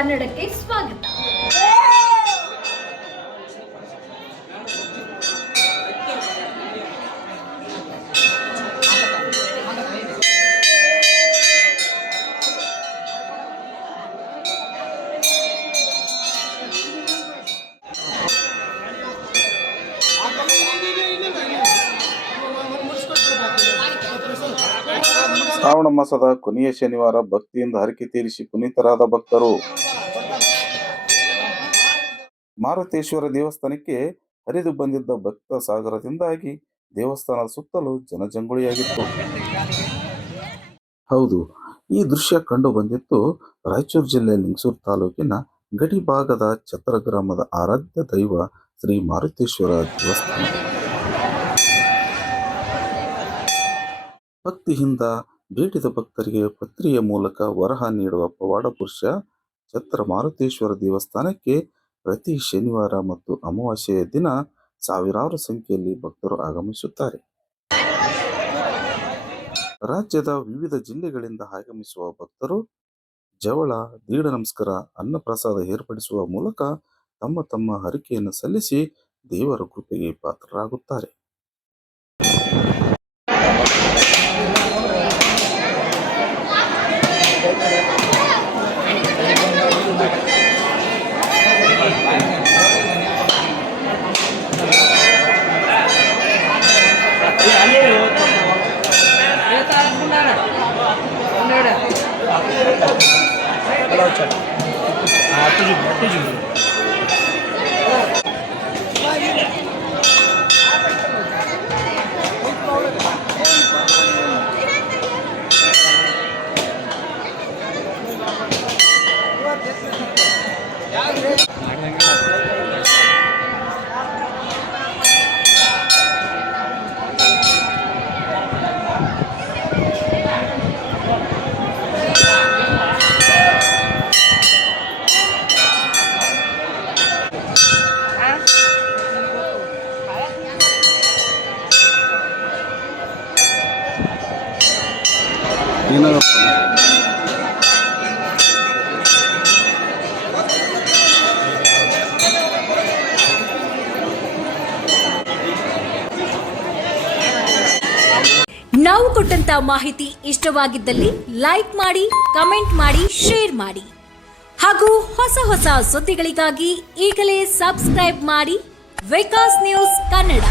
ಕನ್ನಡಕ್ಕೆ ಸ್ವಾಗತ. ಶ್ರಾವಣ ಮಾಸದ ಕೊನೆಯ ಶನಿವಾರ ಭಕ್ತಿಯಿಂದ ಹರಕೆ ತೀರಿಸಿ ಪುನೀತರಾದ ಭಕ್ತರು ಮಾರುತೇಶ್ವರ ದೇವಸ್ಥಾನಕ್ಕೆ ಹರಿದು ಬಂದಿದ್ದ ಭಕ್ತ ಸಾಗರದಿಂದಾಗಿ ದೇವಸ್ಥಾನದ ಸುತ್ತಲೂ ಜನಜಂಗುಳಿಯಾಗಿತ್ತು. ಹೌದು, ಈ ದೃಶ್ಯ ಕಂಡು ಬಂದಿತ್ತು ರಾಯಚೂರು ಜಿಲ್ಲೆ ಲಿಂಗಸೂರು ತಾಲೂಕಿನ ಗಡಿ ಭಾಗದ ಛತ್ರ ಗ್ರಾಮದ ಆರಾಧ್ಯ ದೈವ ಶ್ರೀ ಮಾರುತೇಶ್ವರ ದೇವಸ್ಥಾನ. ಭಕ್ತಿಯಿಂದ ಬೇಡಿದ ಭಕ್ತರಿಗೆ ಪತ್ರಿಯ ಮೂಲಕ ವರಹ ನೀಡುವ ಪವಾಡ ಪುರುಷ ಛತ್ರ ಮಾರುತೇಶ್ವರ ದೇವಸ್ಥಾನಕ್ಕೆ ಪ್ರತಿ ಶನಿವಾರ ಮತ್ತು ಅಮಾವಾಸ್ಯೆಯ ದಿನ ಸಾವಿರಾರು ಸಂಖ್ಯೆಯಲ್ಲಿ ಭಕ್ತರು ಆಗಮಿಸುತ್ತಾರೆ. ರಾಜ್ಯದ ವಿವಿಧ ಜಿಲ್ಲೆಗಳಿಂದ ಆಗಮಿಸುವ ಭಕ್ತರು ಜವಳ, ದೀಡ ನಮಸ್ಕಾರ, ಅನ್ನಪ್ರಸಾದ ಏರ್ಪಡಿಸುವ ಮೂಲಕ ತಮ್ಮ ತಮ್ಮ ಹರಕೆಯನ್ನು ಸಲ್ಲಿಸಿ ದೇವರ ಕೃಪೆಗೆ ಪಾತ್ರರಾಗುತ್ತಾರೆ. ನಾವು ಕೊಟ್ಟಂತ ಮಾಹಿತಿ ಇಷ್ಟವಾಗಿದ್ದಲ್ಲಿ ಲೈಕ್ ಮಾಡಿ, ಕಮೆಂಟ್ ಮಾಡಿ, ಶೇರ್ ಮಾಡಿ ಹಾಗೂ ಹೊಸ ಸುದ್ದಿಗಳಿಗಾಗಿ ಈಗಲೇ ಸಬ್ಸ್ಕ್ರೈಬ್ ಮಾಡಿ ವಿಕಾಸ್ ನ್ಯೂಸ್ ಕನ್ನಡ.